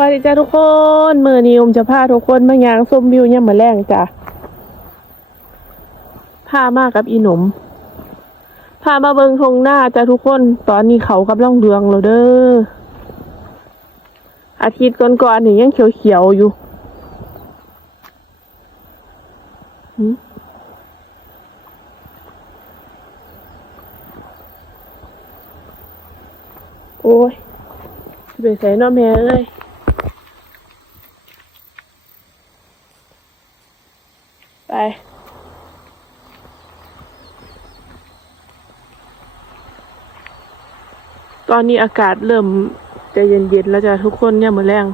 วัสดีจ้าทุกคนมือนี้ผมจะพาทุกคนมายางส้มวิวเนี่ยมาแรงจ้ะพามากับอีหนมพามาเบิงทงหน้าจ้าทุกคน ตอนนี้เขากำลังเรืองแล้วเด้ออาทิตย์ก่อนๆนี่ยังเขียวๆอยู่โอ้ยสิไปใส่เนอแม่เอ้ย ไป ตอนนี้อากาศเริ่มจะเย็นๆแล้วจ้ะทุกคนเนี่ยมือแรง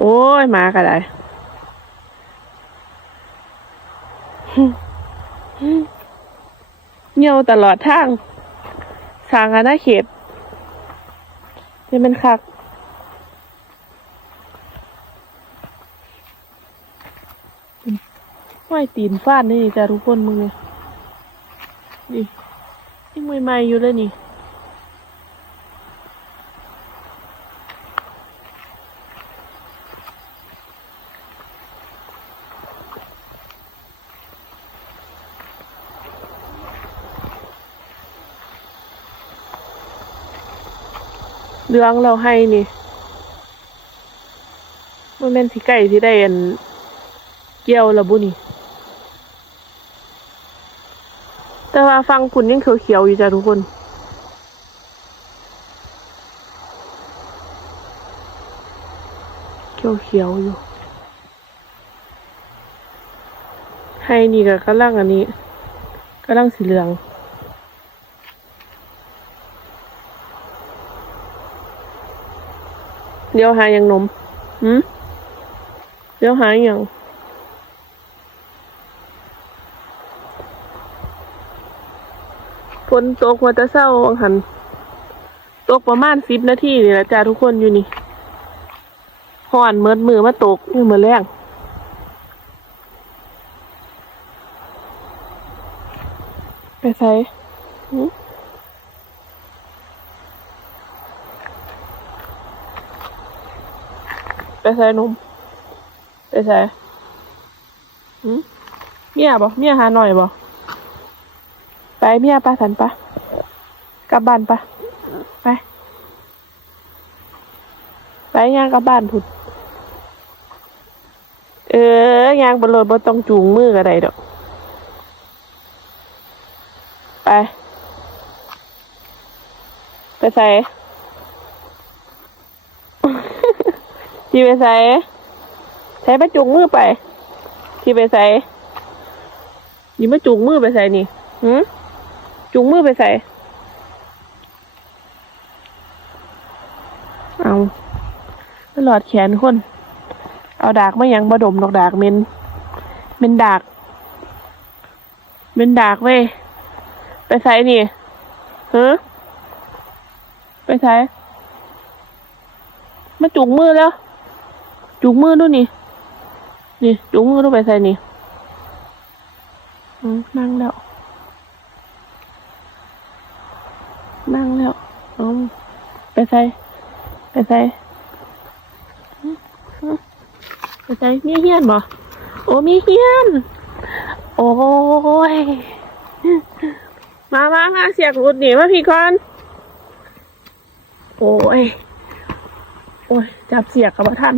โอ้ยมากระไดเงียวตลอดทางสางอาณาเขตนี่มันคักห้อยตีนฟาดนี่จ้ะทุกคนมือนี่ ยังใหม่ๆอยู่เลยนี่เรื่องเราให้นี่มันเป็นที่ไก่ที่ได้อันเกี่ยวและบุนี่ แต่ว่าฟังคุณยังเขียวๆอยู่จ้ะทุกคน เขียวๆอยู่ ให้นี่ก็กำลังอันนี้กำลังสีเหลืองเดี๋ยวหาอย่างนม หืมเดี๋ยวหาอย่าง ฝนตกมาจะเศร้าวังหัน ตกประมาณสิบนาทีนี่แหละจ้าทุกคนอยู่นี่ห่อนเมิดมือมาตกยังมือแรงไปใส่ไปใส่นมไปใส่หึเมียบ่เมียหาหน่อยบ่ ไปเมียปะสันปะกลับบ้านปะไป ไปย่างกลับบ้านพุดเออย่างบนรถบ่ต้องจูงมือก็ได้ดอก ไป ไปใส่ที่ไปใส่ใส่มาจูงมือไป ที่ไปใส่ยี่มาจูงมือไปใส่นี่หืม จุงมือไปใส่ เอาตลอดแขนคน เอาดากมายังบดมดอกดากเมนเมนดาก เมนดากเว้ย ไปใส่นี่ฮะไปใส่มาจุงมือแล้ว จุงมือดูนี่ นี่ จุงมือดูไปใส่นี่นั่งแล้ว นั่งแล้วเอาไป ใส่ไปใส่ไปใส่มีเฮียนบ่โอ้มีเฮียน โอ้ย มามามาเสียกรุดหนีมาพี่ก่อน โอ้ย โอ้ย จับเสียกกับท่าน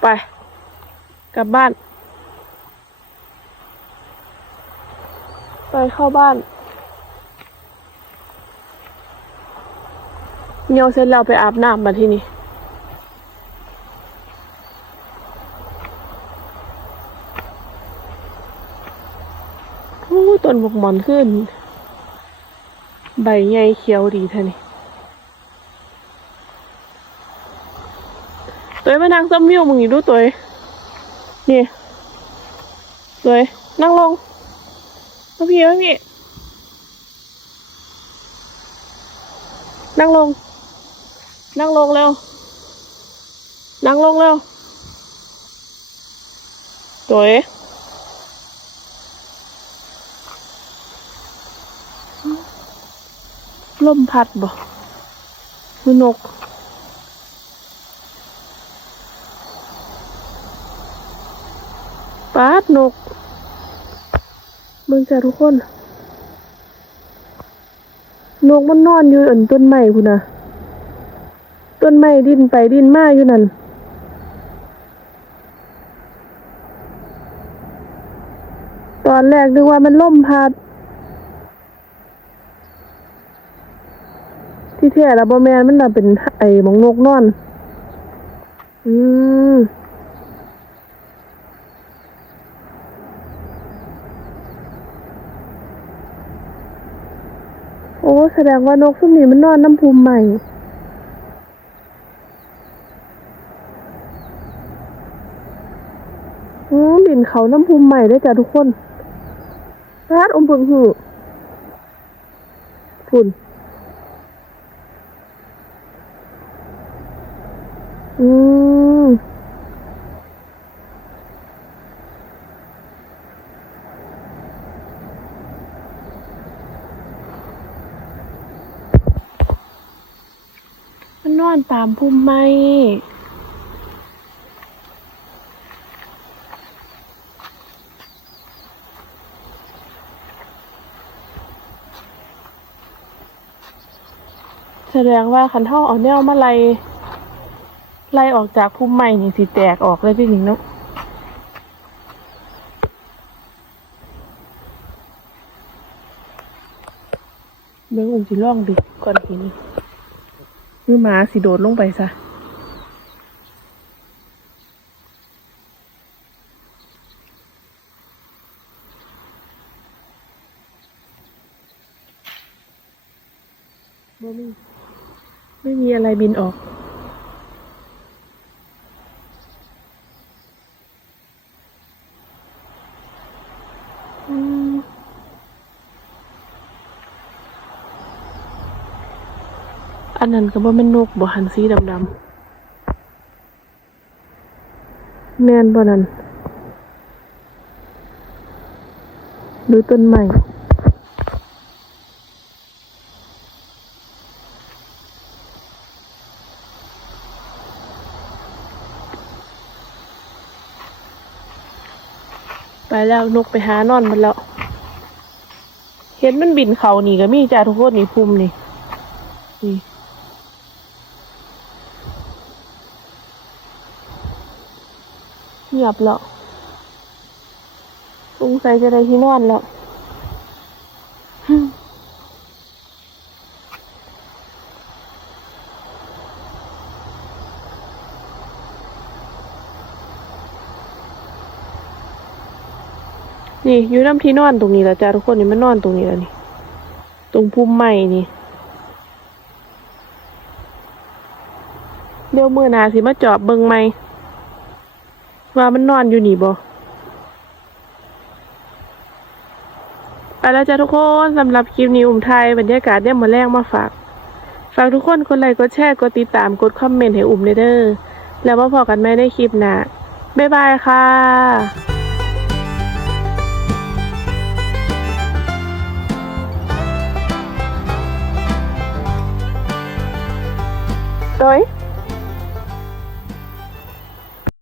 ไปกลับบ้าน ไปเข้าบ้าน เนียวเสร็จแล้วไปอาบน้ำมาที่นี่โอ้ต้นบกหมอนขึ้น ใบใหญ่เขียวดีท่านี่ตัวไปนั่งซ้ำวิวมึงอยู่ดูตัวนี่ตัวนั่งลงมาพี่มาพี่นั่งลง นั่งลงเร็ว นั่งลงเร็วตัวล่มพัดบ่คือนกปาดนกเบิ่งจ้ะทุกคน นกมันนอนอยู่อันต้นไม้พุ่นน่ะ ต้นไม้ดิ้นไปดิ้นมาอยู่นั่นตอนแรกนึกว่ามันล่มพัด ที่แท้แล้วบ่แมนมันน่ะเป็นไอ้มองนกนอน อืมโอ้แสดงว่านกซุ่มนี้มันนอนน้ำพุมใหม่ อืมบินเขาน้ำพุมใหม่ได้จ้ะทุกคนราดอมเพึงหูฝุ่นอืมมันนอนตามพุ่มไม้ แสดงว่าคันท่อเอาแนวมาไล่ไล่ออกจากพุ่มไม้นี่สิแตกออกเลยพี่หนิงเนาะเบิ่งอุ้มสิล่องดึกก่อนหินมือหมาสิโดดลงไปซะไม่มี ไม่มีอะไรบินออก อันนั้นก็บ่แม่นนกบ่หันสีดำๆแม่นบ่นั่นหรือต้นไม้ แล้วนกไปหานอนมันแล้ว เห็นมันบินเขานี่ก็มีจ้าทุกคนนี่ภูมินี่นี่เงียบแล้วสงสัยจะได้ที่นอนแล้ว นี่อยู่น้ำที่นอนตรงนี้แล้วจ้าทุกคนนี่มันนอนตรงนี้แล้วนี่ ตรงพุ่มไม้นี่ เดี๋ยวมือนาสิมาจอบเบิงไหมว่ามันนอนอยู่นี่บ่ไปแล้วจ้าทุกคนสำหรับคลิปนี้อุ่มไทยบรรยากาศเนี่ยมาแรงมาฝาก ฝากทุกคนกดไลค์กดแชร์กดติดตามกดคอมเมนต์ให้อุ่มเด้อแล้วมาพอกันไหมในคลิปหน้าบ๊ายบายค่ะ tới.